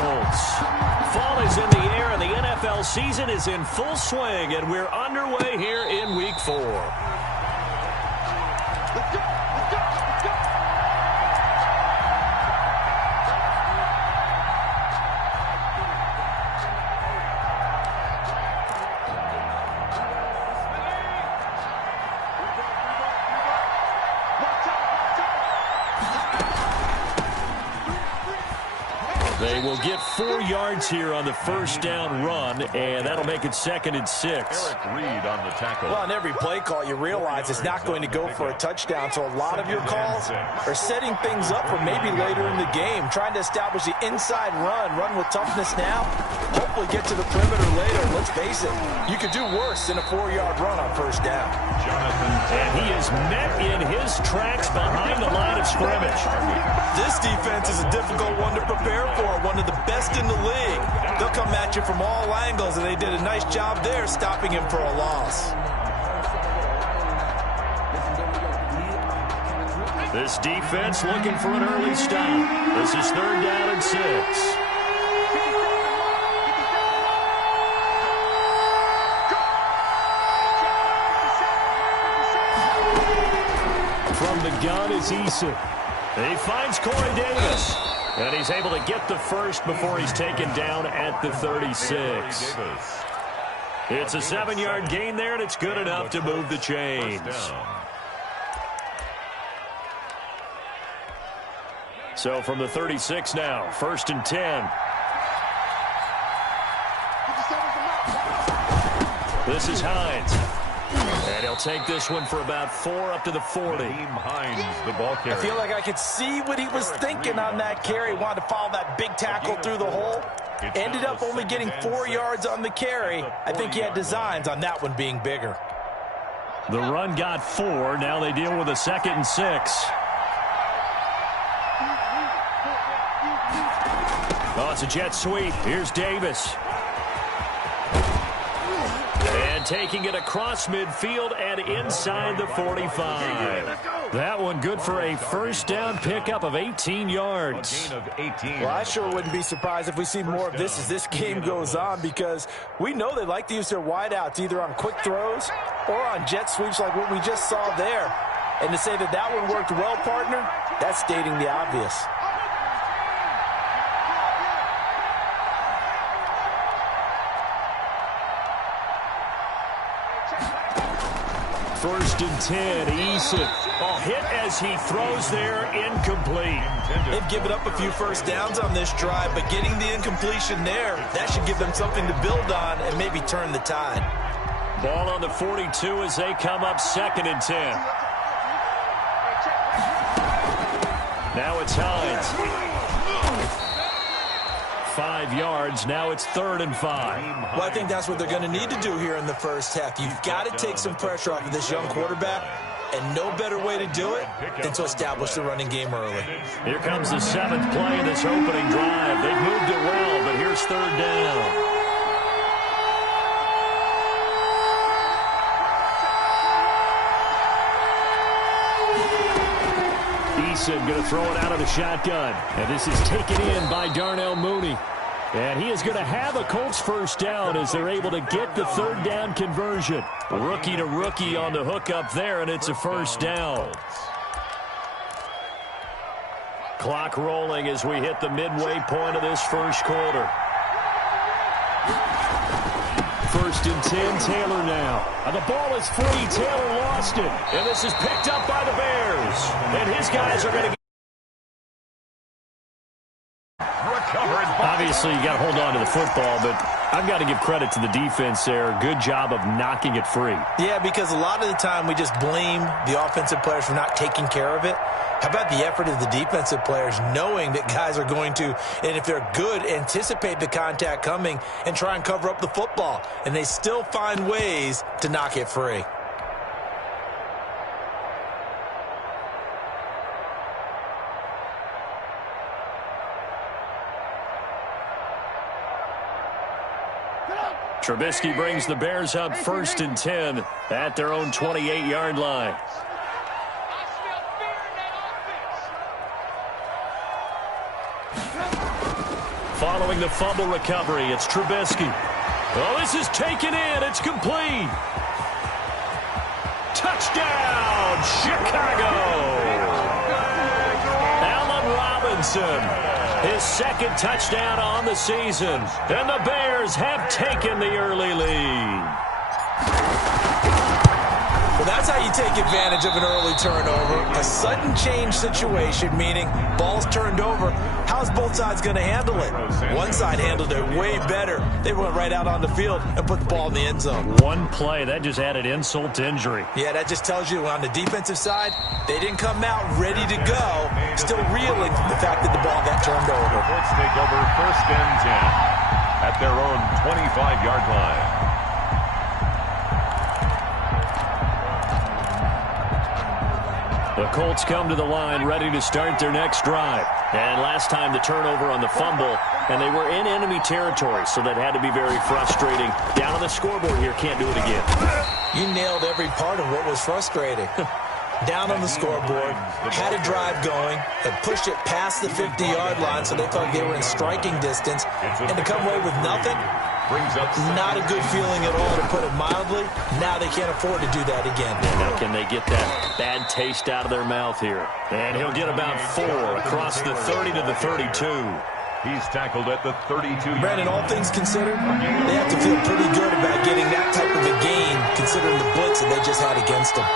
Colts. Fall is in the air, and the NFL season is in full swing, and we're underway here in Week 4. Let's go! Let's go! Let's go! They will get 4 yards here on the first down run, and that'll make it 2nd and 6. Eric Reed on the tackle. Well, on every play call, you realize it's not going to go for a touchdown, so a lot of your calls are setting things up for maybe later in the game, trying to establish the inside run with toughness now, hopefully get to the perimeter later. Let's face it, you could do worse than a 4-yard run on first down. And he is met in his tracks behind the line of scrimmage. This defense is a difficult one to prepare for, one of the best in the league. They'll come at you from all angles, and they did a nice job there stopping him for a loss. This defense looking for an early stop. This is 3rd down and 6. From the gun is Eason. He finds Corey Davis. And he's able to get the first before he's taken down at the 36. It's a 7-yard gain there, and it's good enough to move the chains. So from the 36 now, 1st and 10. This is Hines. And he'll take this one for about 4 up to the 40. Hines, the ball carrier. I feel like I could see what he was thinking on that carry. Wanted to follow that big tackle through the hole. Ended up only getting 4 yards on the carry. I think he had designs on that one being bigger. The run got 4. Now they deal with a 2nd and 6. Oh, it's a jet sweep. Here's Davis. And taking it across midfield and inside the 45. That one good for a first down pickup of 18 yards. Well, I sure wouldn't be surprised if we see more of this as this game goes on, because we know they like to use their wideouts either on quick throws or on jet sweeps like what we just saw there. And to say that that one worked well, partner, that's stating the obvious. 1st and 10, Eason. Hit as he throws there, incomplete. They've given up a few first downs on this drive, but getting the incompletion there, that should give them something to build on and maybe turn the tide. Ball on the 42 as they come up 2nd and 10. Now it's Hines. 5 yards. Now it's 3rd and 5. Well, I think that's what they're going to need to do here in the first half. You've got to take some pressure off of this young quarterback, and no better way to do it than to establish the running game early. Here comes the 7th play of this opening drive. They've moved it well, but here's 3rd down. Eason going to throw it out of the shotgun. And this is taken in by Darnell Mooney. And he is going to have a Colts first down as they're able to get the 3rd down conversion. Rookie to rookie on the hook up there, and it's a first down. Clock rolling as we hit the midway point of this first quarter. 1st and 10, Taylor now. And the ball is free. Taylor lost it. And this is picked up by the Bears. And his guys are going to get... Obviously, you got to hold on to the football, but I've got to give credit to the defense there. Good job of knocking it free. Yeah, because a lot of the time we just blame the offensive players for not taking care of it. How about the effort of the defensive players knowing that guys are going to, and if they're good, anticipate the contact coming and try and cover up the football. And they still find ways to knock it free. Trubisky brings the Bears up 1st and 10 at their own 28-yard line. following the fumble recovery. It's Trubisky. Oh, this is taken in. It's complete. Touchdown, Chicago. Allen Robinson, his second touchdown on the season. And the Bears have taken the early lead. Well, that's how you take advantage of an early turnover. A sudden change situation, meaning ball's turned over. How's both sides going to handle it? One side handled it way better. They went right out on the field and put the ball in the end zone. One play, that just added insult to injury. Yeah, that just tells you on the defensive side, they didn't come out ready to go, still reeling from the fact that the ball got turned over. Let's take over 1st and 10 at their own 25-yard line. The Colts come to the line ready to start their next drive. And last time the turnover on the fumble, and they were in enemy territory, so that had to be very frustrating. Down on the scoreboard here, can't do it again. You nailed every part of what was frustrating. Down on the scoreboard, had a drive going, and pushed it past the 50-yard line so they felt they were in striking distance, and to come away with nothing, not a good feeling at all, to put it mildly. Now they can't afford to do that again. Now can they get that bad taste out of their mouth here? And he'll get about 4 across the 30 to the 32. He's tackled at the 32. Brandon, all things considered, they have to feel pretty good about getting that type of a gain, considering the blitz that they just had against them.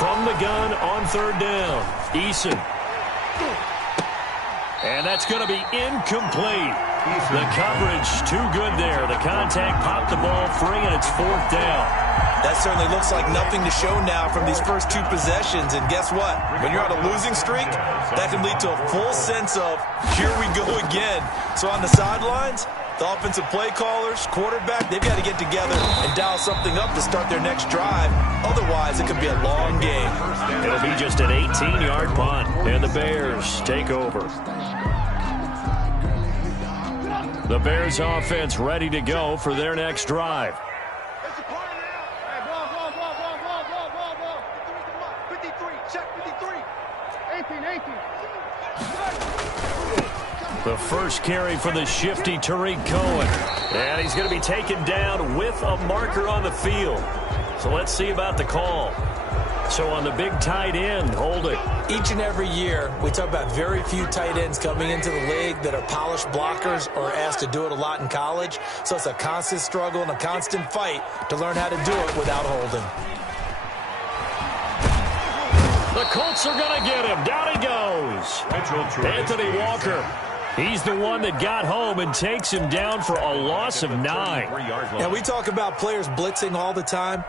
From the gun on 3rd down, Eason. And that's going to be incomplete. The coverage too good there. The contact popped the ball free, and it's 4th down. That certainly looks like nothing to show now from these first 2 possessions. And guess what? When you're on a losing streak, that can lead to a full sense of, here we go again. So on the sidelines, the offensive play callers, quarterback, they've got to get together and dial something up to start their next drive. Otherwise, it could be a long game. It'll be just an 18-yard punt, and the Bears take over. The Bears offense ready to go for their next drive. The first carry for the shifty Tariq Cohen. And he's going to be taken down with a marker on the field. So let's see about the call. So on the big tight end, hold it. Each and every year, we talk about very few tight ends coming into the league that are polished blockers or asked to do it a lot in college. So it's a constant struggle and a constant fight to learn how to do it without holding. The Colts are going to get him. Down he goes. Anthony Walker. He's the one that got home and takes him down for a loss of 9. And we talk about players blitzing all the time.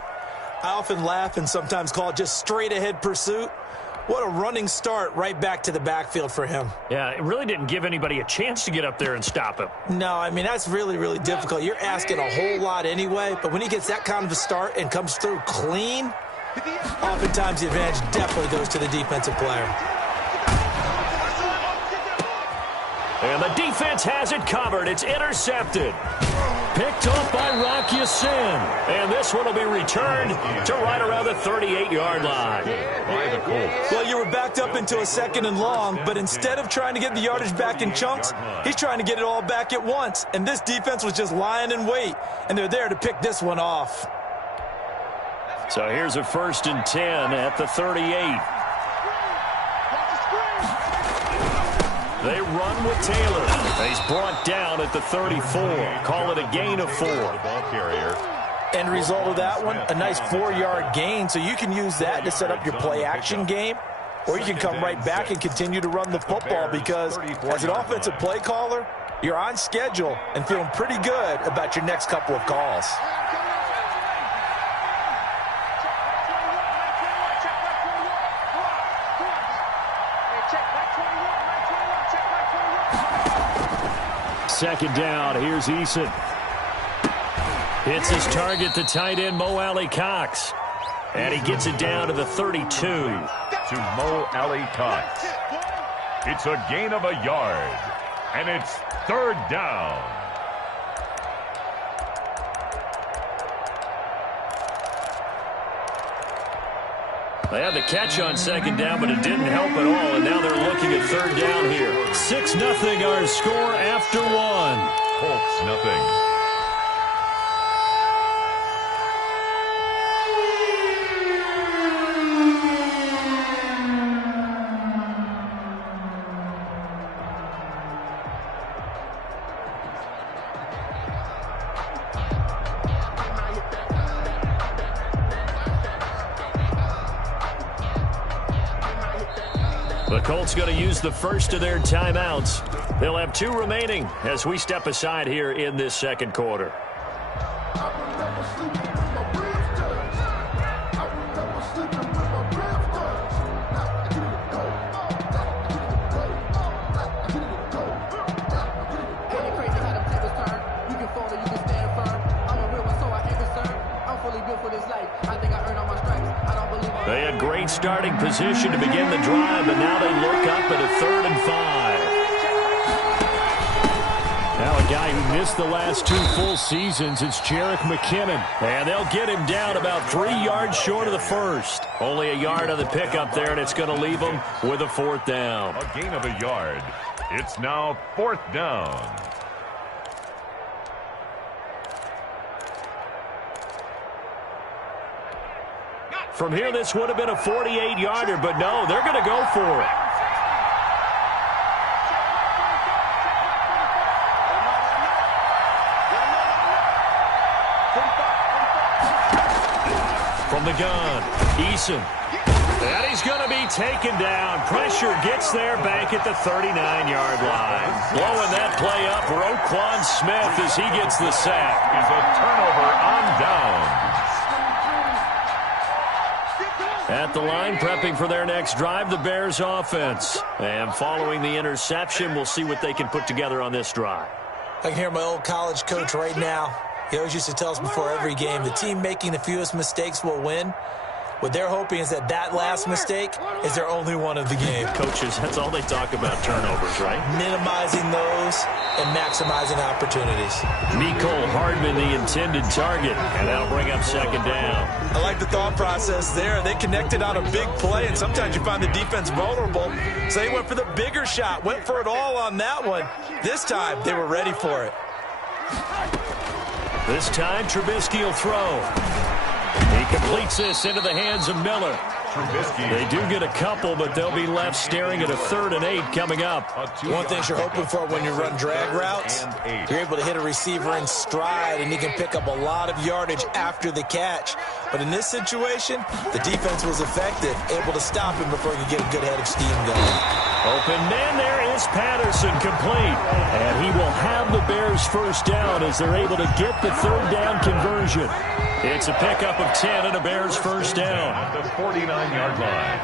I often laugh and sometimes call it just straight-ahead pursuit. What a running start right back to the backfield for him. Yeah, it really didn't give anybody a chance to get up there and stop him. No, I mean, that's really, really difficult. You're asking a whole lot anyway, but when he gets that kind of a start and comes through clean, oftentimes the advantage definitely goes to the defensive player. And the defense has it covered. It's intercepted. Picked up by Rock Ya-Sin. And this one will be returned to right around the 38-yard line. Well, you were backed up into a 2nd and long, but instead of trying to get the yardage back in chunks, he's trying to get it all back at once. And this defense was just lying in wait, and they're there to pick this one off. So here's a 1st and 10 at the 38. They run with Taylor. He's brought down at the 34. Call it a gain of 4. End result of that one, a nice 4-yard gain, so you can use that to set up your play-action game, or you can come right back and continue to run the football because as an offensive play caller, you're on schedule and feeling pretty good about your next couple of calls. Second down, here's Eason. Hits his target, the tight end, Mo Alley Cox. And he gets it down to the 32. To Mo Alley Cox. It's a gain of a yard. And it's 3rd down. They had the catch on second down, but it didn't help at all, and now they're looking at third down here. 6-0 our score after one. Colts nothing. The Colts going to use the first of their timeouts. They'll have 2 remaining as we step aside here in this second quarter. They had great starting position to begin the drive, but now they look up at a 3rd and 5. Now a guy who missed the last 2 full seasons, it's Jerick McKinnon. And they'll get him down about 3 yards short of the first. Only a yard on the pickup there, and it's going to leave him with a 4th down. A gain of a yard. It's now 4th down. From here, this would have been a 48-yarder, but no, they're going to go for it. From the gun, Eason. And he's going to be taken down. Pressure gets there back at the 39-yard line. Blowing that play up, Roquan Smith as he gets the sack. Is a turnover on down. At the line, prepping for their next drive, the Bears offense. And following the interception, we'll see what they can put together on this drive. I can hear my old college coach right now. He always used to tell us before every game, the team making the fewest mistakes will win. What they're hoping is that last mistake is their only one of the game. Coaches, that's all they talk about, turnovers, right? Minimizing those and maximizing opportunities. Mecole Hardman, the intended target, and that'll bring up 2nd down. I like the thought process there. They connected on a big play, and sometimes you find the defense vulnerable. So they went for the bigger shot, went for it all on that one. This time, they were ready for it. This time, Trubisky will throw. He completes this into the hands of Miller. Trubisky. They do get a couple, but they'll be left staring at a 3rd and 8 coming up. One thing you're hoping for when you run drag routes, you're able to hit a receiver in stride, and he can pick up a lot of yardage after the catch. But in this situation, the defense was effective, able to stop him before he could get a good head of steam going. Open man, there is Patterson, complete. And he will have the Bears 1st down as they're able to get the 3rd down conversion. It's a pickup of 10 and a Bears 1st down. At the 49-yard line.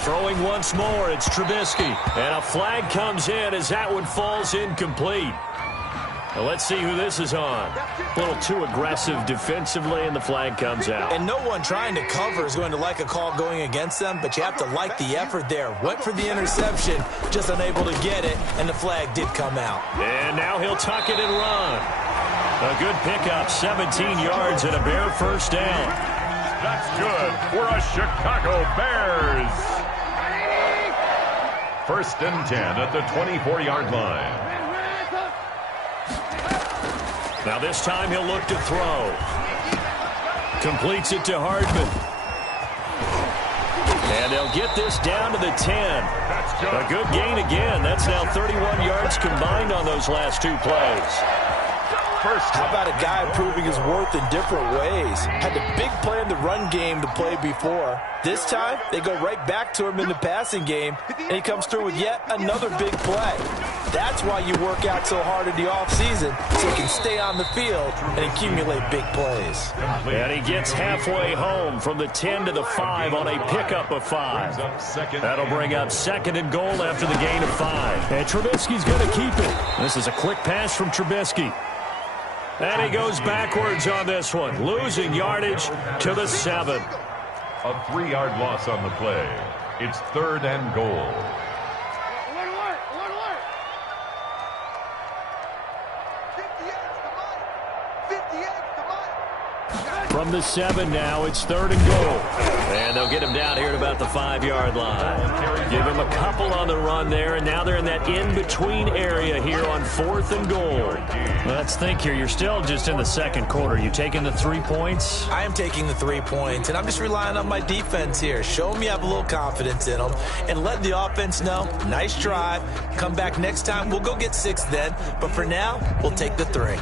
Throwing once more, it's Trubisky. And a flag comes in as that one falls incomplete. Now let's see who this is on. A little too aggressive defensively, and the flag comes out. And no one trying to cover is going to like a call going against them, but you have to like the effort there. Went for the interception, just unable to get it, and the flag did come out. And now he'll tuck it and run. A good pickup, 17 yards and a Bear 1st down. That's good for a Chicago Bears. 1st and 10 at the 24-yard line. Now this time he'll look to throw. Completes it to Hardman. And they'll get this down to the 10. That's good. A good gain again. That's now 31 yards combined on those last 2 plays. How about a guy proving his worth in different ways? Had the big play in the run game to play before. This time, they go right back to him in the passing game, and he comes through with yet another big play. That's why you work out so hard in the offseason, so you can stay on the field and accumulate big plays. And he gets halfway home from the 10 to the 5 on a pickup of 5. That'll bring up 2nd and goal after the gain of 5. And Trubisky's going to keep it. This is a quick pass from Trubisky. And he goes backwards on this one, losing yardage to the 7. A 3-yard loss on the play. It's 3rd and goal. Alert! 58 to the money. From the 7 now, it's 3rd and goal. And they'll get him down here at about the 5-yard line. Give him a couple on the run there, and now they're in that in-between area here on 4th and goal. Let's think here. You're still just in the second quarter. You taking the 3 points? I am taking the 3 points, and I'm just relying on my defense here. Show them you have a little confidence in them, and let the offense know, nice drive. Come back next time. We'll go get 6 then, but for now, we'll take the 3.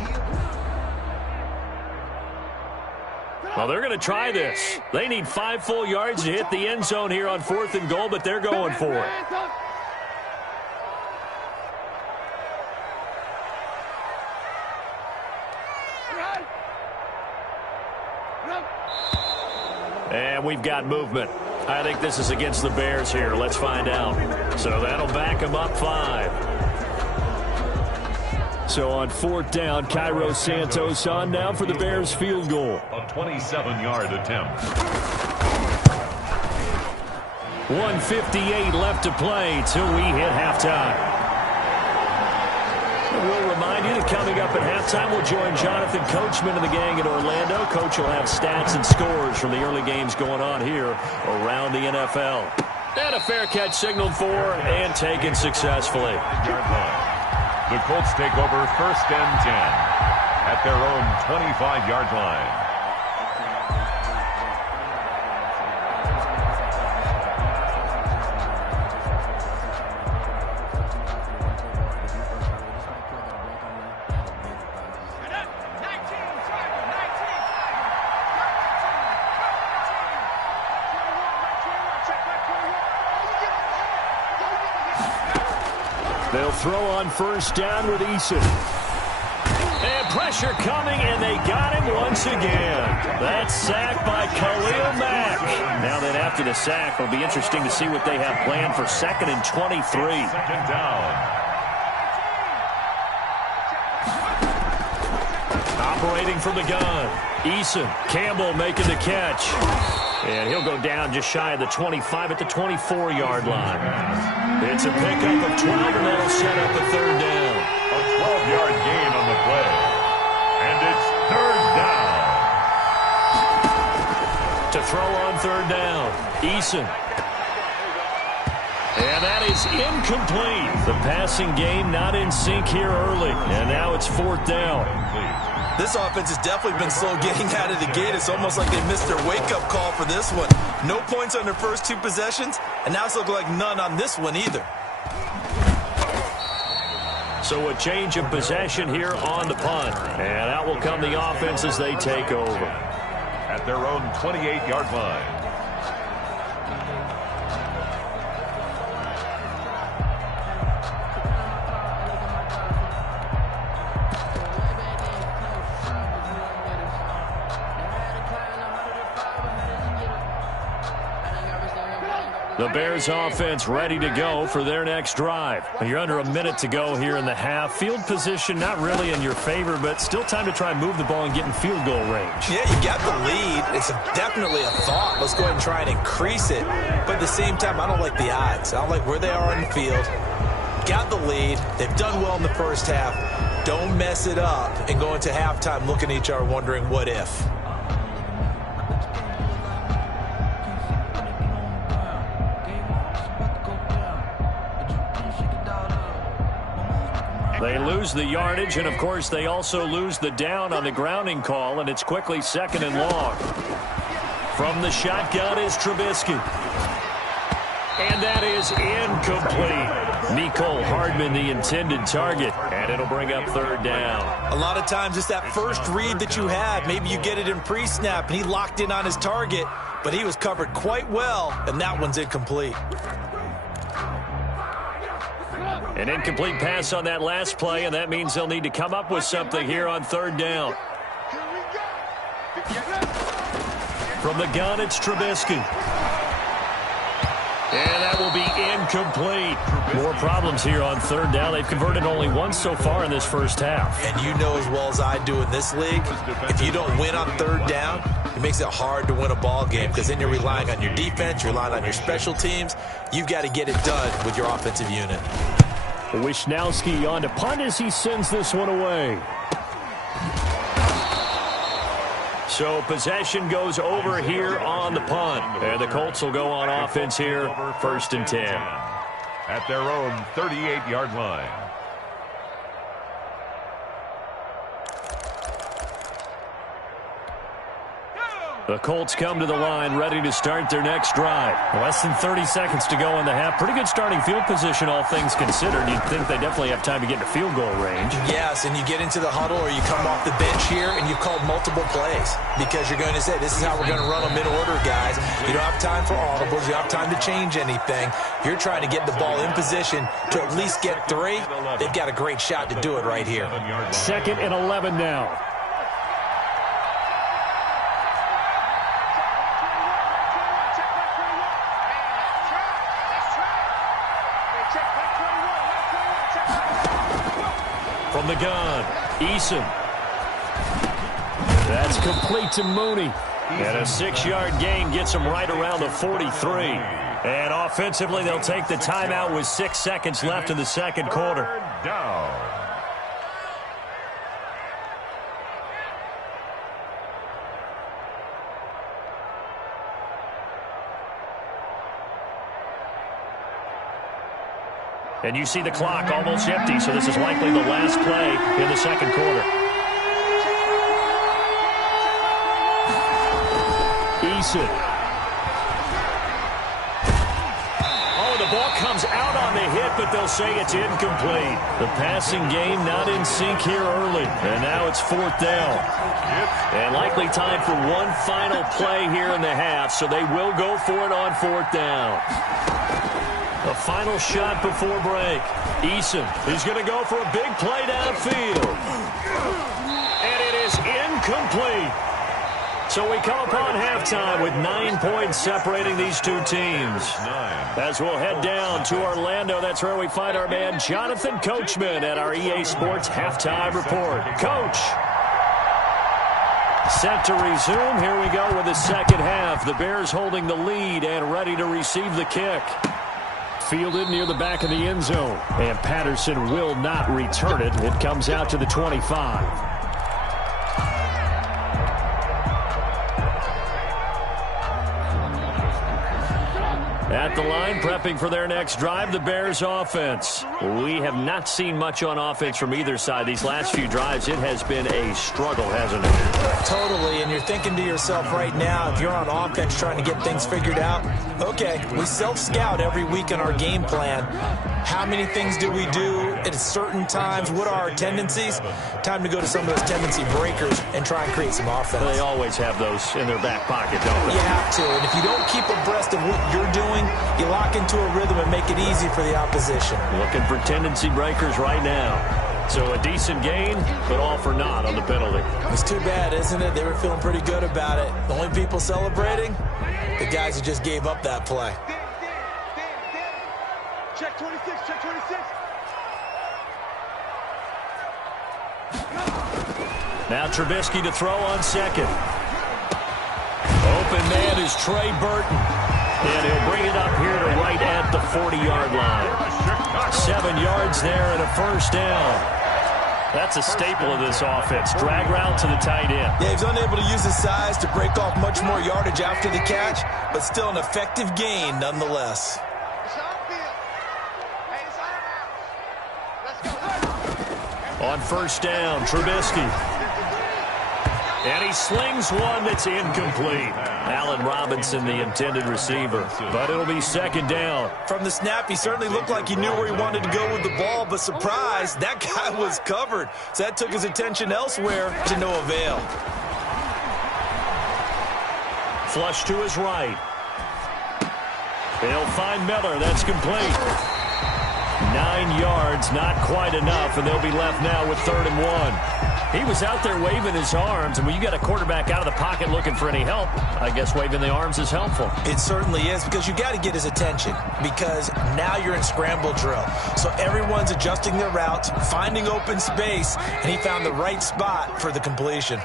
Well, they're going to try this. They need 5 full yards to hit the end zone here on 4th and goal, but they're going for it. And we've got movement. I think this is against the Bears here. Let's find out. So that'll back them up 5. So on 4th down, Cairo Santos on now for the Bears field goal. A 27-yard attempt. 1:58 left to play till we hit halftime. We'll remind you that coming up at halftime, we'll join Jonathan Coachman and the gang in Orlando. Coach will have stats and scores from the early games going on here around the NFL. And a fair catch signaled for and taken successfully. The Colts take over 1st and 10 at their own 25-yard line. They'll throw on 1st down with Eason. And pressure coming, and they got him once again. That's sacked by Khalil Mack. Now then, after the sack, it'll be interesting to see what they have planned for 2nd and 23. 2nd down. Operating from the gun. Eason. Campbell making the catch. And he'll go down just shy of the 25 at the 24-yard line. It's a pickup of 12, and that'll set up a 3rd down. A 12-yard gain on the play. And it's 3rd down. To throw on 3rd down, Eason. And that is incomplete. The passing game not in sync here early. And now it's 4th down. This offense has definitely been slow getting out of the gate. It's almost like they missed their wake-up call for this one. No points on their first 2 possessions, and now it's looking like none on this one either. So a change of possession here on the punt. And out will come the offense as they take over. At their own 28-yard line. The Bears offense ready to go for their next drive. You're under a minute to go here in the half. Field position not really in your favor, but still time to try and move the ball and get in field goal range. Yeah, you got the lead. It's definitely a thought. Let's go ahead and try and increase it. But at the same time, I don't like the odds. I don't like where they are on the field. Got the lead. They've done well in the first half. Don't mess it up and go into halftime looking at each other wondering what if. They lose the yardage, and, of course, they also lose the down on the grounding call, and it's quickly 2nd and long. From the shotgun is Trubisky. And that is incomplete. Mecole Hardman, the intended target, and it'll bring up 3rd down. A lot of times it's that first read that you had. Maybe you get it in pre-snap, and he locked in on his target, but he was covered quite well, and that one's incomplete. An incomplete pass on that last play, and that means they'll need to come up with something here on 3rd down. From the gun, it's Trubisky. And that will be incomplete. More problems here on 3rd down. They've converted only once so far in this first half. And you know as well as I do in this league, if you don't win on 3rd down, it makes it hard to win a ball game because then you're relying on your defense, you're relying on your special teams. You've got to get it done with your offensive unit. Wisnowski on to punt as he sends this one away. So So possession goes over here on the punt. And the Colts will go on offense here, 1st and 10. At their own 38-yard line. The Colts come to the line, ready to start their next drive. Less than 30 seconds to go in the half. Pretty good starting field position, all things considered. You'd think they definitely have time to get to field goal range. Yes, and you get into the huddle or you come off the bench here and you've called multiple plays because you're going to say, this is how we're going to run them in order, guys. You don't have time for audibles. You don't have time to change anything. You're trying to get the ball in position to at least get 3. They've got a great shot to do it right here. 2nd and 11 now. From the gun, Eason. That's complete to Mooney. And a 6-yard gain gets him right around the 43. And offensively, they'll take the timeout with 6 seconds left in the second quarter. Down. And you see the clock almost empty, so this is likely the last play in the second quarter. Eason. Oh, the ball comes out on the hit, but they'll say it's incomplete. The passing game not in sync here early, and now it's 4th down. And likely time for one final play here in the half, so they will go for it on 4th down. A final shot before break. Eason is going to go for a big play downfield. And it is incomplete. So we come upon halftime with 9 points separating these two teams. As we'll head down to Orlando, that's where we find our man Jonathan Coachman at our EA Sports Halftime Report. Coach. Set to resume. Here we go with the second half. The Bears holding the lead and ready to receive the kick. Fielded near the back of the end zone. And Patterson will not return it. It comes out to the 25. At the line, prepping for their next drive, the Bears offense. We have not seen much on offense from either side. These last few drives, it has been a struggle, hasn't it? Totally, and you're thinking to yourself right now, if you're on offense trying to get things figured out, okay, we self-scout every week in our game plan. How many things do we do at certain times? What are our tendencies? Time to go to some of those tendency breakers and try and create some offense. They always have those in their back pocket, don't they? You have to, and if you don't keep abreast of what you're doing, you lock into a rhythm and make it easy for the opposition. Looking for tendency breakers right now. So a decent gain, but all for naught on the penalty. It's too bad, isn't it? They were feeling pretty good about it. The only people celebrating, the guys who just gave up that play. Check 26, check 26. Now Trubisky to throw on second. Open man is Trey Burton. And he'll bring it up here to right at the 40-yard line. 7 yards there and a first down. That's a staple of this offense. Drag route to the tight end. Yeah, he's unable to use his size to break off much more yardage after the catch, but still an effective gain nonetheless. On first down, Trubisky. And he slings one that's incomplete. Allen Robinson, the intended receiver. But it'll be second down. From the snap, he certainly looked like he knew where he wanted to go with the ball, but surprise, that guy was covered. So that took his attention elsewhere to no avail. Flush to his right. They'll find Miller. That's complete. 9 yards, not quite enough, and they'll be left now with 3rd and 1. He was out there waving his arms, and when you got a quarterback out of the pocket looking for any help, I guess waving the arms is helpful. It certainly is, because you got to get his attention, because now you're in scramble drill. So everyone's adjusting their routes, finding open space, and he found the right spot for the completion.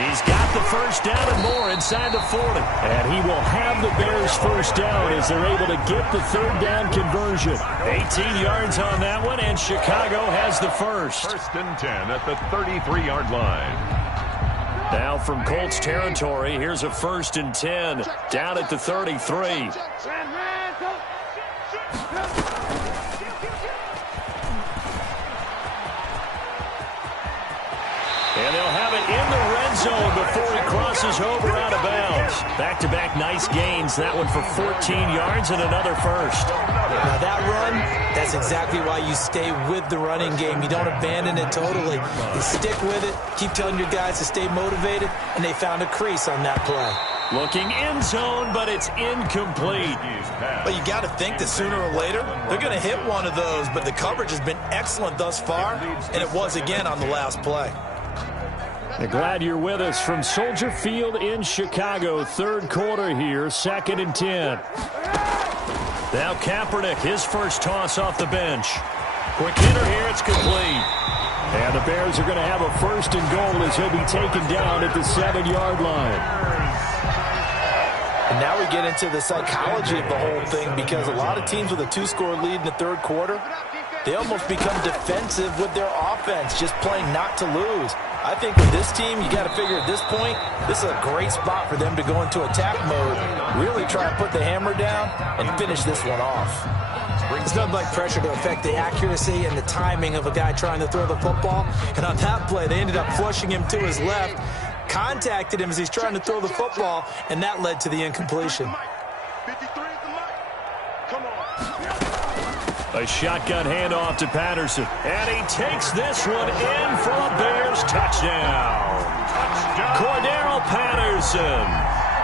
He's got the first down and more inside the 40. And he will have the Bears first down as they're able to get the third down conversion. 18 yards on that one, and Chicago has the first. First and 10 at the 33-yard line. Now from Colts territory, here's a first and 10 down at the 33. And they'll have it in the red zone before he crosses over out of bounds. Back-to-back nice gains. That one for 14 yards and another first. Now that run, that's exactly why you stay with the running game. You don't abandon it totally. You stick with it, keep telling your guys to stay motivated, and they found a crease on that play. Looking in zone, but it's incomplete. But you got to think that sooner or later, they're going to hit one of those, but the coverage has been excellent thus far, and it was again on the last play. Glad you're with us from Soldier Field in Chicago. Third quarter here, 2nd and 10. Now Kaepernick, his first toss off the bench. Quick hitter here, it's complete. And the Bears are going to have a first and goal as he'll be taken down at the 7-yard line. And now we get into the psychology of the whole thing, because a lot of teams with a 2-score lead in the third quarter, they almost become defensive with their offense, just playing not to lose. I think with this team, you got to figure at this point, this is a great spot for them to go into attack mode, really try to put the hammer down and finish this one off. It's nothing like pressure to affect the accuracy and the timing of a guy trying to throw the football. And on that play, they ended up flushing him to his left, contacted him as he's trying to throw the football, and that led to the incompletion. A shotgun handoff to Patterson. And he takes this one in for a Bears touchdown. Cordero Patterson.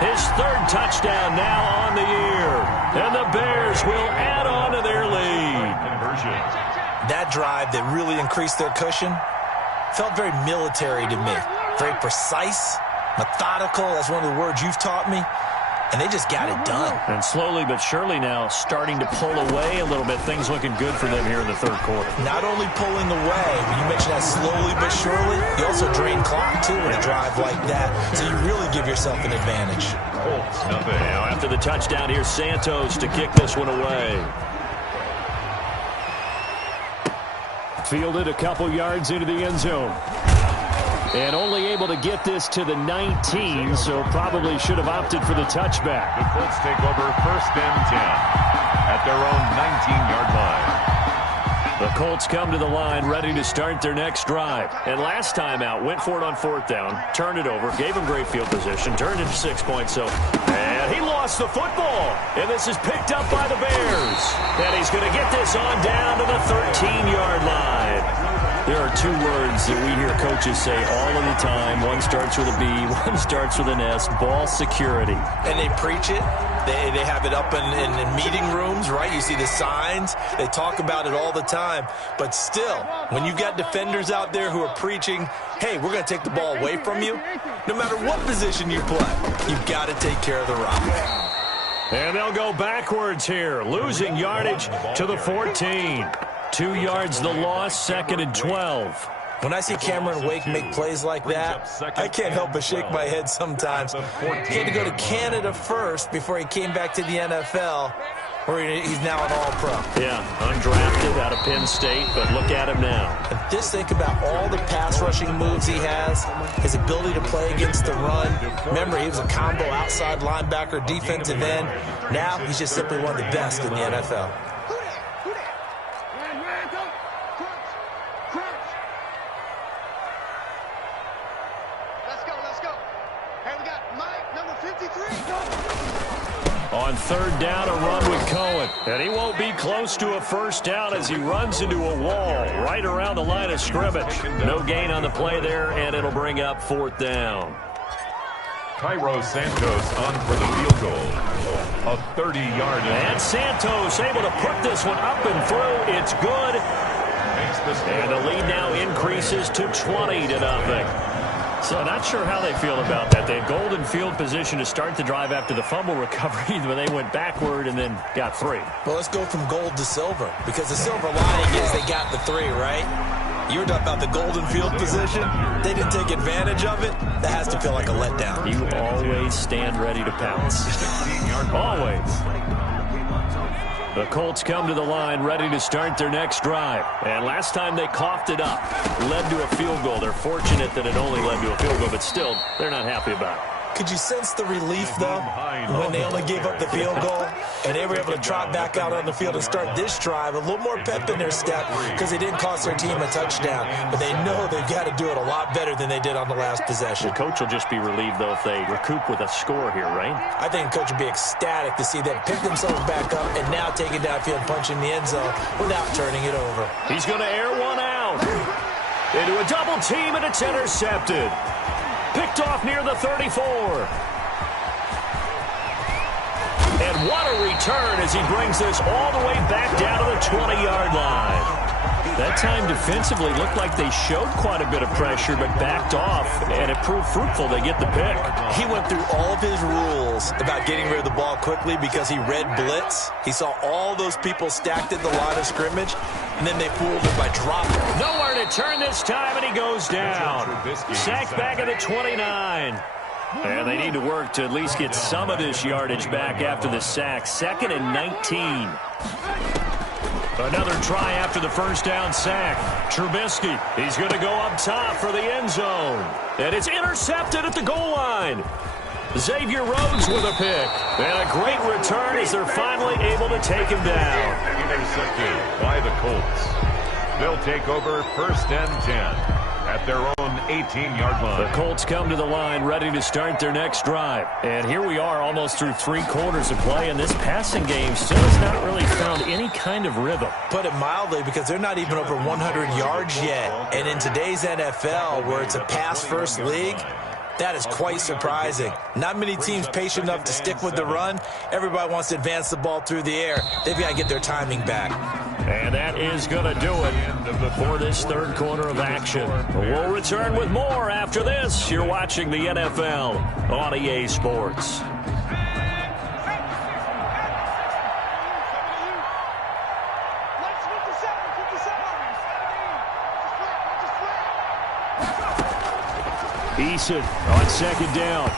His third touchdown now on the year. And the Bears will add on to their lead. That drive that really increased their cushion felt very military to me. Very precise, methodical. That's one of the words you've taught me. And they just got it done. And slowly but surely now starting to pull away a little bit. Things looking good for them here in the third quarter. Not only pulling away, but you mentioned that slowly but surely, you also drain clock too in a drive like that. So you really give yourself an advantage. Now after the touchdown, here's Santos to kick this one away. Fielded a couple yards into the end zone. And only able to get this to the 19, so probably should have opted for the touchback. The Colts take over first and 10 at their own 19-yard line. The Colts come to the line ready to start their next drive. And last time out, went for it on fourth down, turned it over, gave him great field position, turned it to 6 points. So, and he lost the football. And this is picked up by the Bears. And he's going to get this on down to the 13-yard line. There are two words that we hear coaches say all of the time. One starts with a B, one starts with an S, ball security. And they preach it. They have it up in meeting rooms, right? You see the signs. They talk about it all the time. But still, when you've got defenders out there who are preaching, hey, we're going to take the ball away from you, no matter what position you play, you've got to take care of the rock. And they'll go backwards here, losing yardage to the 14. 2 yards the loss, 2nd and 12. When I see Cameron Wake make plays like that, I can't help but shake my head sometimes. He had to go to Canada first before he came back to the NFL, where he's now an All-Pro. Yeah, undrafted out of Penn State, but look at him now. And just think about all the pass-rushing moves he has, his ability to play against the run. Remember, he was a combo outside linebacker, defensive end. Now he's just simply one of the best in the NFL. On third down, a run with Cohen. And he won't be close to a first down as he runs into a wall right around the line of scrimmage. No gain on the play there, and it'll bring up fourth down. Cairo Santos on for the field goal. A 30-yard. And Santos able to put this one up and through. It's good. And the lead now increases to 20-0. So not sure how they feel about that. They had golden field position to start the drive after the fumble recovery, but they went backward and then got 3. Well, let's go from gold to silver, because the silver lining is they got the 3, right? You were talking about the golden field position. They didn't take advantage of it. That has to feel like a letdown. You always stand ready to pounce. Always. The Colts come to the line ready to start their next drive. And last time they coughed it up, led to a field goal. They're fortunate that it only led to a field goal, but still, they're not happy about it. Could you sense the relief, though, when they only gave up the field goal and they were able to trot back out on the field and start this drive? A little more pep in their step because they didn't cost their team a touchdown. But they know they've got to do it a lot better than they did on the last possession. The coach will just be relieved, though, if they recoup with a score here, right? I think the coach would be ecstatic to see them pick themselves back up and now take it downfield, punch in the end zone without turning it over. He's going to air one out. Into a double team, and it's intercepted. Picked off near the 34. And what a return as he brings this all the way back down to the 20-yard line. That time defensively looked like they showed quite a bit of pressure but backed off, and it proved fruitful. They get the pick. He went through all of his rules about getting rid of the ball quickly because he read blitz. He saw all those people stacked at the line of scrimmage, and then they fooled him by dropping. Nowhere to turn this time, and he goes down. Sacked back at the 29. And they need to work to at least get some of this yardage back after the sack. 2nd and 19. Another try after the first down sack. Trubisky, he's going to go up top for the end zone. And it's intercepted at the goal line. Xavier Rhodes with a pick. And a great return as they're finally able to take him down. Intercepted by the Colts. They'll take over 1st and 10. At their own 18-yard line. The Colts come to the line ready to start their next drive. And here we are almost through 3 quarters of play, and this passing game still has not really found any kind of rhythm. Put it mildly, because they're not even over 100 yards yet. And in today's NFL, where it's a pass-first league, that is quite surprising. Not many teams patient enough to stick with the run. Everybody wants to advance the ball through the air. They've got to get their timing back. And that is going to do it for this 3rd quarter of action. We'll return with more after this. You're watching the NFL on EA Sports. Eason on 2nd down.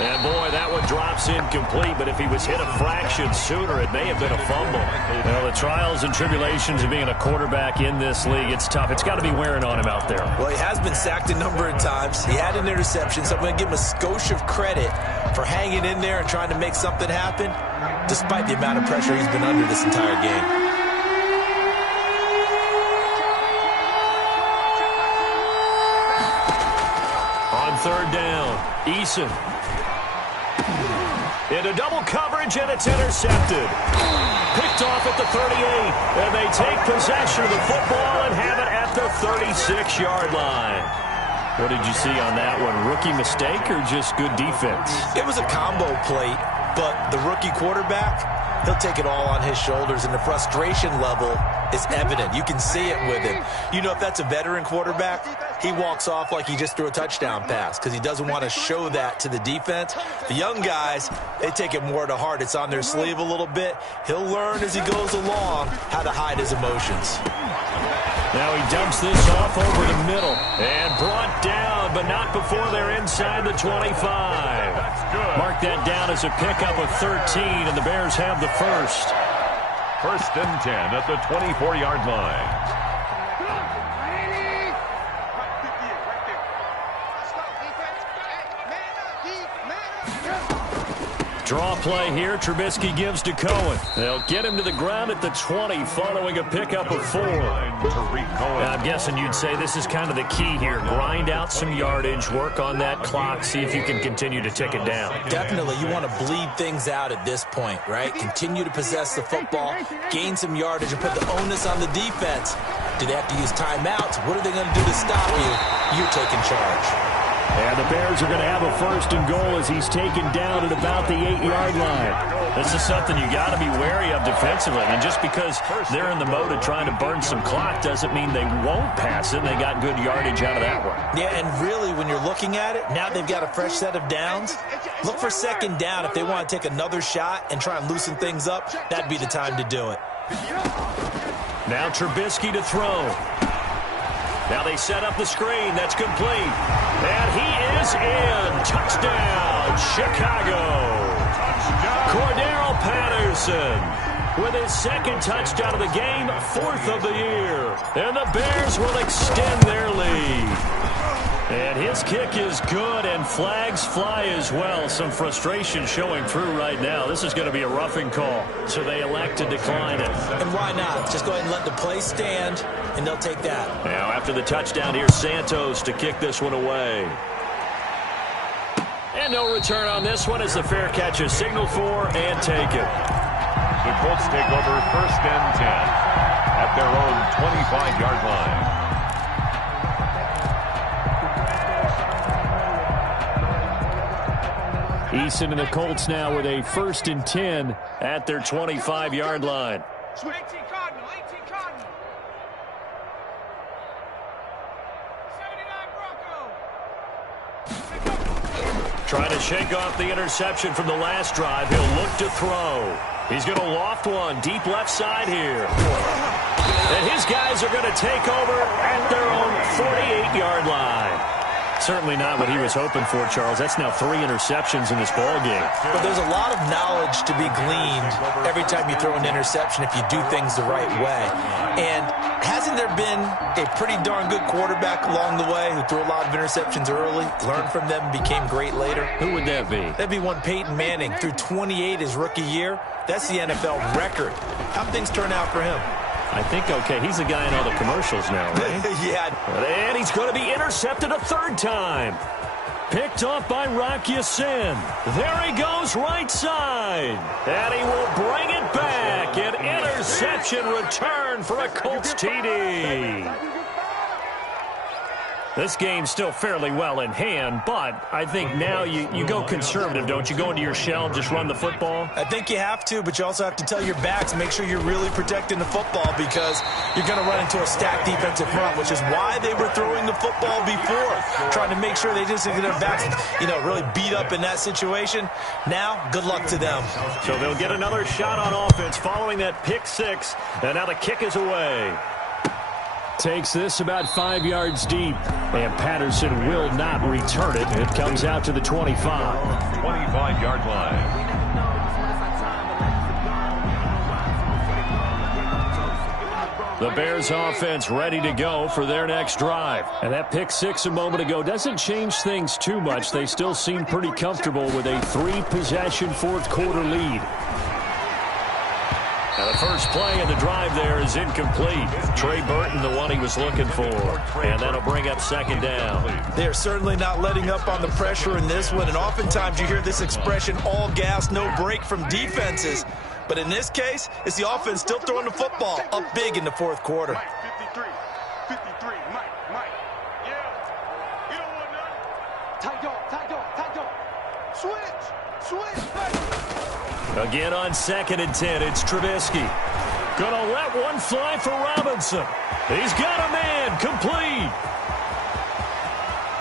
And, boy, that one drops incomplete, but if he was hit a fraction sooner, it may have been a fumble. Well, the trials and tribulations of being a quarterback in this league, it's tough. It's got to be wearing on him out there. Well, he has been sacked a number of times. He had an interception, so I'm going to give him a skosh of credit for hanging in there and trying to make something happen, despite the amount of pressure he's been under this entire game. On 3rd down, Eason. Into double coverage, and it's intercepted. Picked off at the 38, and they take possession of the football and have it at the 36-yard line. What did you see on that one? Rookie mistake or just good defense? It was a combo plate, but the rookie quarterback, he'll take it all on his shoulders, and the frustration level is evident. You can see it with him. You know, if that's a veteran quarterback, he walks off like he just threw a touchdown pass because he doesn't want to show that to the defense. The young guys, they take it more to heart. It's on their sleeve a little bit. He'll learn as he goes along how to hide his emotions. Now he dumps this off over the middle and brought down, but not before they're inside the 25. Mark that down as a pickup of 13, and the Bears have the first. 1st and 10 at the 24-yard line. Draw play here. Trubisky gives to Cohen. They'll get him to the ground at the 20 following a pickup of 4. Now, I'm guessing you'd say this is kind of the key here. Grind out some yardage, work on that clock, see if you can continue to tick it down. Definitely. You want to bleed things out at this point, right? Continue to possess the football, gain some yardage, and put the onus on the defense. Do they have to use timeouts? What are they going to do to stop you? You're taking charge. And the Bears are going to have a 1st and goal as he's taken down at about the 8-yard line. This is something you got to be wary of defensively. And just because they're in the mode of trying to burn some clock doesn't mean they won't pass it. They got good yardage out of that one. Yeah, and really, when you're looking at it, now they've got a fresh set of downs. Look for 2nd down. If they want to take another shot and try and loosen things up, that'd be the time to do it. Now Trubisky to throw. Now they set up the screen. That's complete. And he is in. Touchdown, Chicago. Cordero Patterson with his second touchdown of the game, 4th of the year. And the Bears will extend their lead. And his kick is good, and flags fly as well. Some frustration showing through right now. This is going to be a roughing call, so they elect to decline it. And why not? Just go ahead and let the play stand, and they'll take that. Now after the touchdown, here's Santos to kick this one away. And no return on this one as the fair catch is signaled for and taken. The Colts take over 1st and 10 at their own 25-yard line. Eason and the Colts now with a 1st and 10 at their 25-yard line. 18 Cardinal, 18 Cardinal. 79 Bronco. Trying to shake off the interception from the last drive. He'll look to throw. He's going to loft one deep left side here. And his guys are going to take over at their own 48-yard line. Certainly not what he was hoping for, Charles. That's now 3 interceptions in this ball game. But there's a lot of knowledge to be gleaned every time you throw an interception if you do things the right way. And hasn't there been a pretty darn good quarterback along the way who threw a lot of interceptions early, learned from them, and became great later? Who would that be? That'd be one Peyton Manning. Threw 28 his rookie year. That's the NFL record. How'd things turn out for him? I think, okay, he's the guy in all the commercials now, right? Yeah. And he's going to be intercepted a 3rd time. Picked off by Rock Ya-Sin. There he goes right side. And he will bring it back. An interception return for a Colts TD. This game's still fairly well in hand, but I think now you go conservative, don't you? Go into your shell and just run the football? I think you have to, but you also have to tell your backs, make sure you're really protecting the football because you're going to run into a stacked defensive front, which is why they were throwing the football before, trying to make sure they just get their backs, really beat up in that situation. Now, good luck to them. So they'll get another shot on offense following that pick 6, and now the kick is away. Takes this about 5 yards deep, and Patterson will not return it. It comes out to the 25. 25-yard line. The Bears offense ready to go for their next drive. And that pick 6 a moment ago doesn't change things too much. They still seem pretty comfortable with a 3-possession 4th quarter lead. Now the first play in the drive there is incomplete. Trey Burton, the one he was looking for. And that'll bring up 2nd down. They're certainly not letting up on the pressure in this one. And oftentimes you hear this expression, all gas, no break from defenses. But in this case, it's the offense still throwing the football up big in the 4th quarter. Mike, 53, Mike. Yeah. You don't want none. Tight dog. Switch, Mike. Again on 2nd and 10, it's Trubisky. Gonna let one fly for Robinson. He's got a man, complete.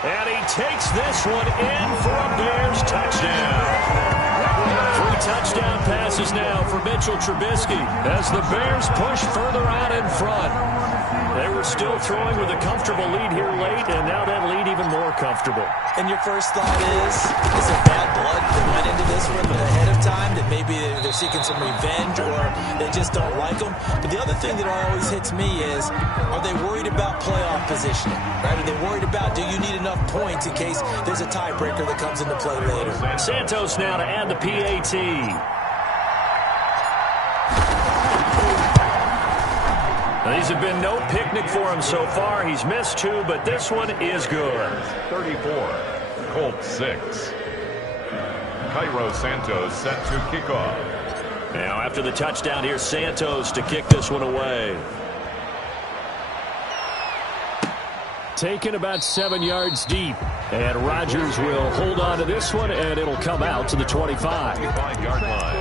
And he takes this one in for a Bears touchdown. 3 touchdown passes now for Mitchell Trubisky as the Bears push further out in front. They were still throwing with a comfortable lead here late, and now that lead even more comfortable. And your first thought is it bad blood that went into this one ahead of time, that maybe they're seeking some revenge or they just don't like them? But the other thing that always hits me is, are they worried about playoff positioning? Right? Are they worried about, do you need enough points in case there's a tiebreaker that comes into play later? Santos now to add the PAT. These have been no picnic for him so far. He's missed 2, but this one is good. 34, Colts 6. Cairo Santos set to kick off. Now after the touchdown, here's Santos to kick this one away. Taken about 7 yards deep. And Rodgers will hold on to this one, and it'll come out to the 25. 25-yard line.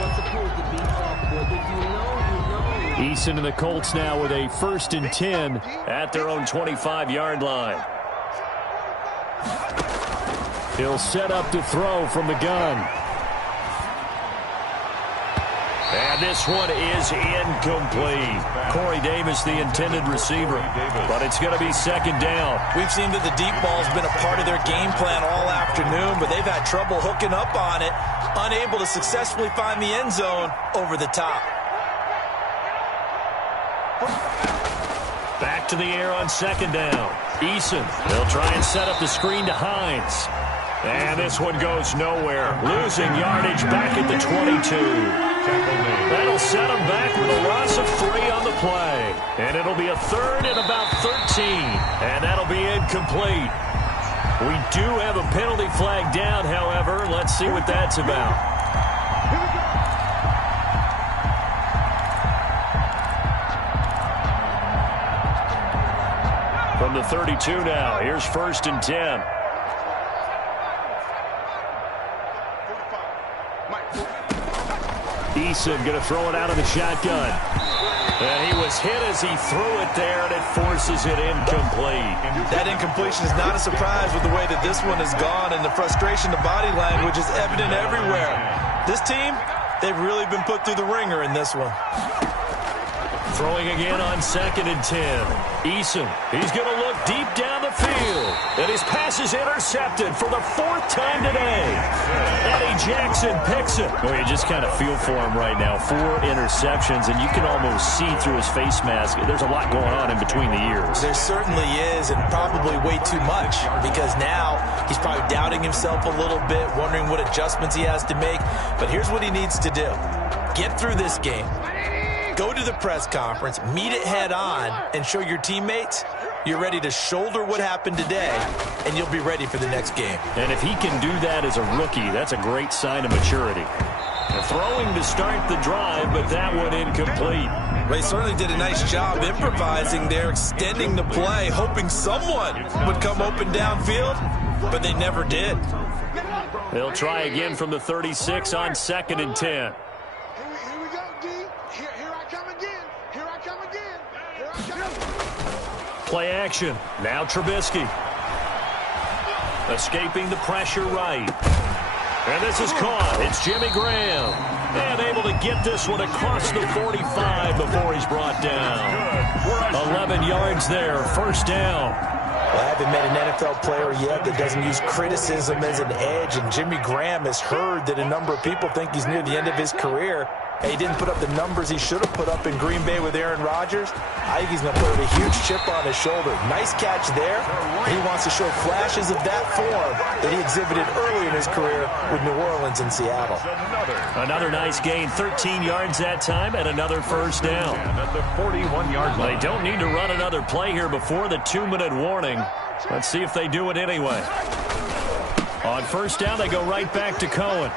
Eason and the Colts now with a 1st and 10 at their own 25-yard line. He'll set up to throw from the gun. And this one is incomplete. Corey Davis, the intended receiver, but it's going to be second down. We've seen that the deep ball's been a part of their game plan all afternoon, but they've had trouble hooking up on it, unable to successfully find the end zone over the top. Back to the air on second down. Eason, they'll try and set up the screen to Hines. And this one goes nowhere. Losing yardage back at the 22. That'll set him back with a loss of 3 on the play. And it'll be a third and about 13. And that'll be incomplete. We do have a penalty flag down, however. Let's see what that's about. From the 32 now, here's 1st and 10. Eason going to throw it out of the shotgun. And he was hit as he threw it there, and it forces it incomplete. That incompletion is not a surprise with the way that this one has gone, and the frustration, the body language is evident everywhere. This team, they've really been put through the ringer in this one. Throwing again on 2nd and 10. Eason, he's going to look deep down the field. And his pass is intercepted for the 4th time today. Eddie Jackson picks it. Well, you just kind of feel for him right now. 4 interceptions, and you can almost see through his face mask. There's a lot going on in between the ears. There certainly is, and probably way too much, because now he's probably doubting himself a little bit, wondering what adjustments he has to make. But here's what he needs to do. Get through this game. Go to the press conference, meet it head on, and show your teammates you're ready to shoulder what happened today, and you'll be ready for the next game. And if he can do that as a rookie, that's a great sign of maturity. Throwing to start the drive, but that one incomplete. They certainly did a nice job improvising there, extending the play, hoping someone would come open downfield, but they never did. They'll try again from the 36 on 2nd and 10. Play action. Now Trubisky. Escaping the pressure right. And this is caught. It's Jimmy Graham. And able to get this one across the 45 before he's brought down. 11 yards there. 1st down. Well, I haven't met an NFL player yet that doesn't use criticism as an edge, and Jimmy Graham has heard that a number of people think he's near the end of his career. He didn't put up the numbers he should have put up in Green Bay with Aaron Rodgers. I think he's going to put a huge chip on his shoulder. Nice catch there. He wants to show flashes of that form that he exhibited early in his career with New Orleans and Seattle. Another nice gain, 13 yards that time, and another 1st down. At the 41-yard line. They don't need to run another play here before the 2-minute warning. Let's see if they do it anyway. On 1st down, they go right back to Cohen.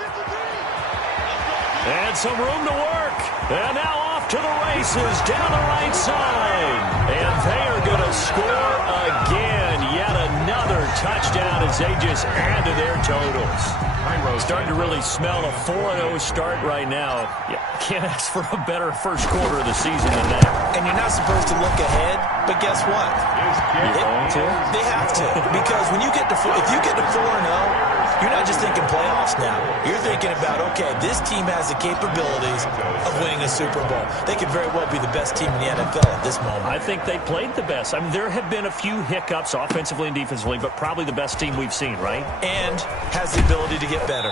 And some room to work. And now off to the races down the right side. And they are going to score again. Yet another touchdown as they just add to their totals. Starting to really smell a 4-0 start right now. You can't ask for a better first quarter of the season than that. And you're not supposed to look ahead, but guess what? They have to. Because when you get to if you get to 4-0, you're not just thinking playoffs now. You're thinking about, okay, this team has the capabilities of winning a Super Bowl. They could very well be the best team in the NFL at this moment. I think they played the best. I mean, there have been a few hiccups offensively and defensively, but probably the best team we've seen, right? And has the ability to get better.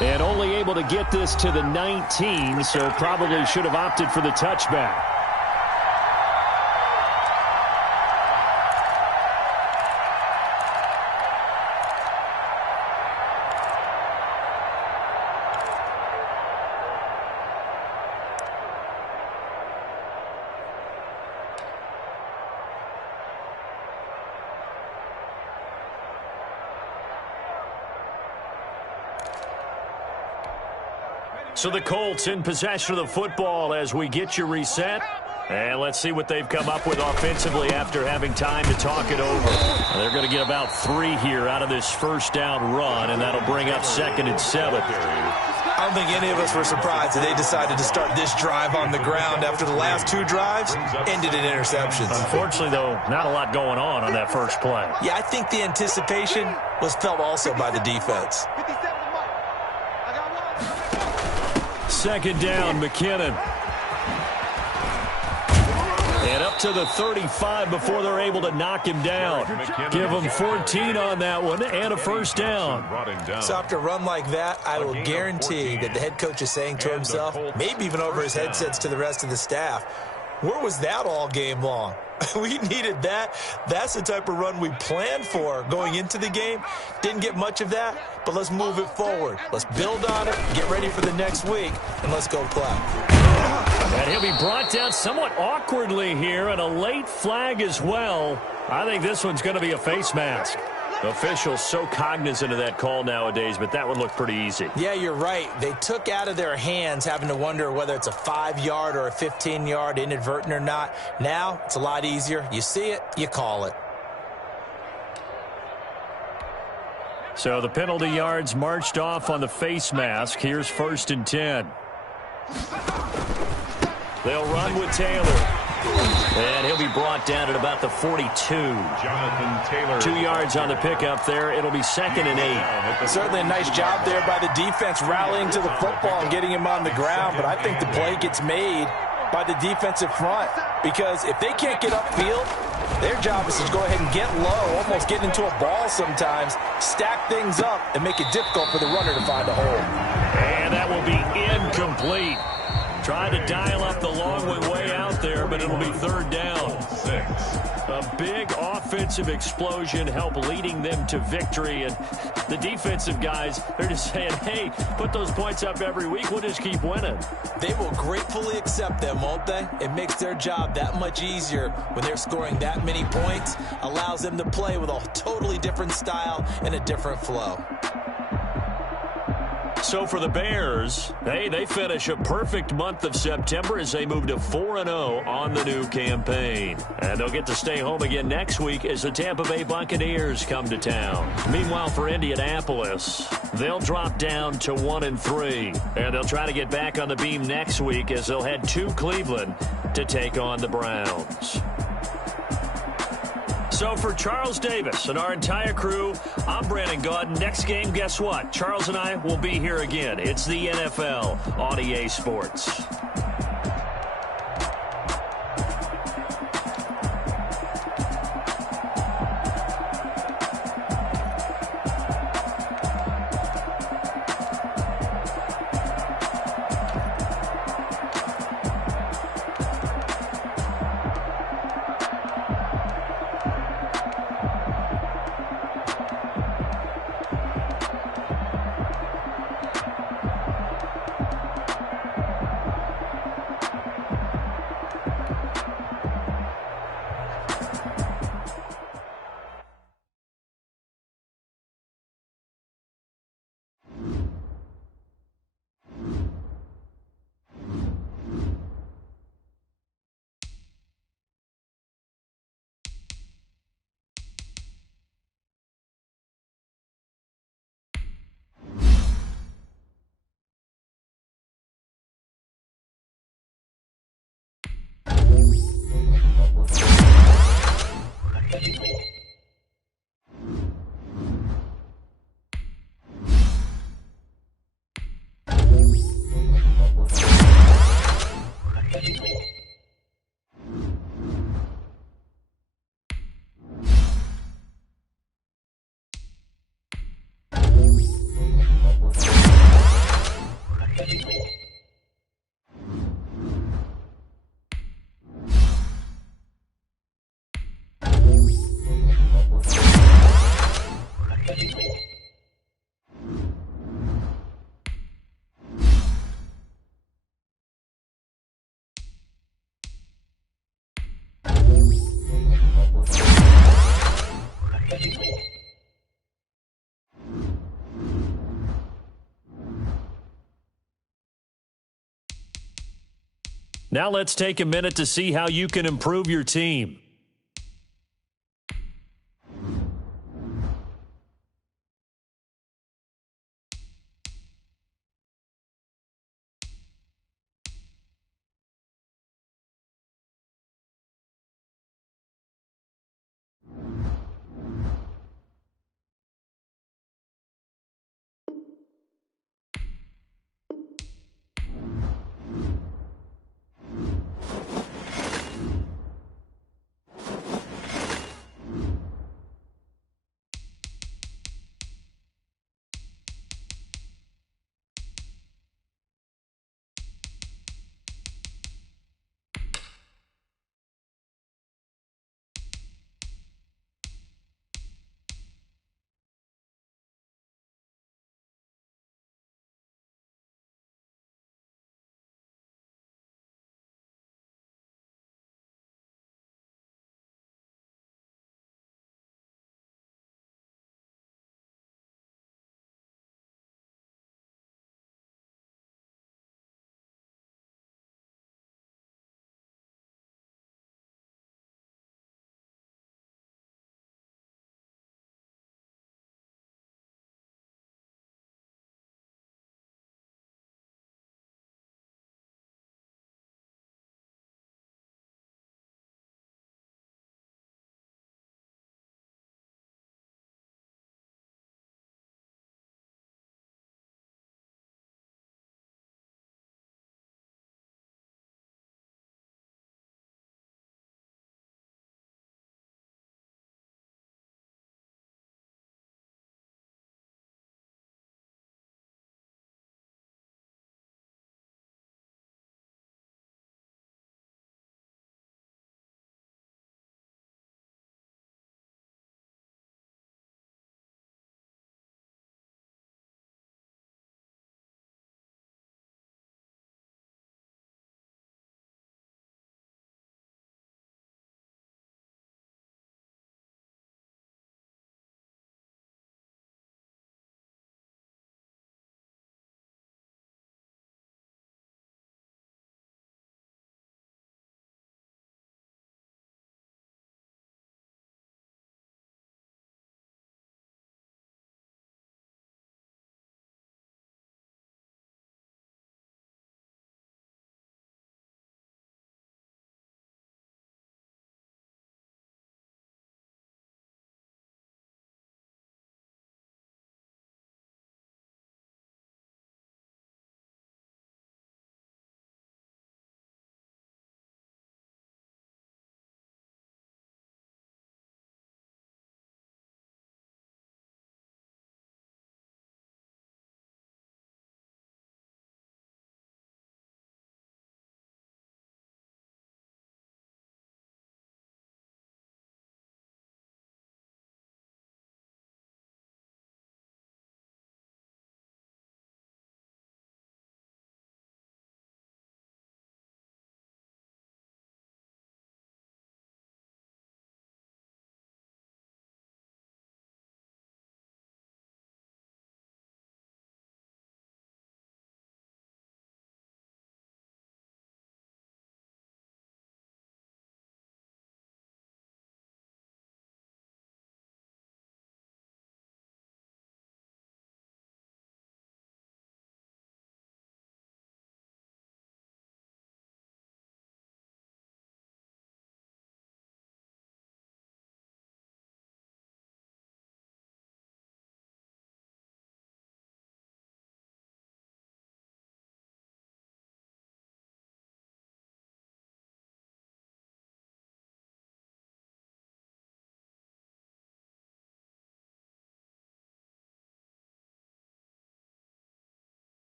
And only able to get this to the 19, so probably should have opted for the touchback. So the Colts in possession of the football as we get you reset. And let's see what they've come up with offensively after having time to talk it over. They're going to get about 3 here out of this 1st down run, and that'll bring up 2nd and 7. I don't think any of us were surprised that they decided to start this drive on the ground after the last 2 drives ended in interceptions. Unfortunately, though, not a lot going on that first play. Yeah, I think the anticipation was felt also by the defense. second down, McKinnon. And up to the 35 before they're able to knock him down. Give him 14 on that one and a first down. So after a run like that, I will guarantee that the head coach is saying to himself, maybe even over his headsets to the rest of the staff, where was that all game long? We needed that. That's the type of run we planned for going into the game. Didn't get much of that, but let's move it forward. Let's build on it, get ready for the next week, and let's go play. And he'll be brought down somewhat awkwardly here, and a late flag as well. I think this one's going to be a face mask. Officials so cognizant of that call nowadays, but that one looked pretty easy. Yeah, you're right. They took out of their hands having to wonder whether it's a 5-yard or a 15-yard inadvertent or not. Now, it's a lot easier. You see it, you call it. So the penalty yards marched off on the face mask. Here's 1st and 10. They'll run with Taylor. And he'll be brought down at about the 42. Jonathan Taylor. 2 yards on the pickup there. It'll be 2nd and 8. Certainly a nice job there by the defense rallying to the football and getting him on the ground. But I think the play gets made by the defensive front. Because if they can't get upfield, their job is to go ahead and get low, almost get into a ball sometimes, stack things up, and make it difficult for the runner to find a hole. And that will be incomplete. Tried to dial up the long way out there, but it'll be 3rd down. A big offensive explosion helped leading them to victory. And the defensive guys, they're just saying, hey, put those points up every week. We'll just keep winning. They will gratefully accept them, won't they? It makes their job that much easier when they're scoring that many points. Allows them to play with a totally different style and a different flow. So for the Bears, they finish a perfect month of September as they move to 4-0 on the new campaign. And they'll get to stay home again next week as the Tampa Bay Buccaneers come to town. Meanwhile, for Indianapolis, they'll drop down to 1-3. And they'll try to get back on the beam next week as they'll head to Cleveland to take on the Browns. So for Charles Davis and our entire crew, I'm Brandon Gaudin. Next game, guess what? Charles and I will be here again. It's the NFL on EA Sports. Now let's take a minute to see how you can improve your team.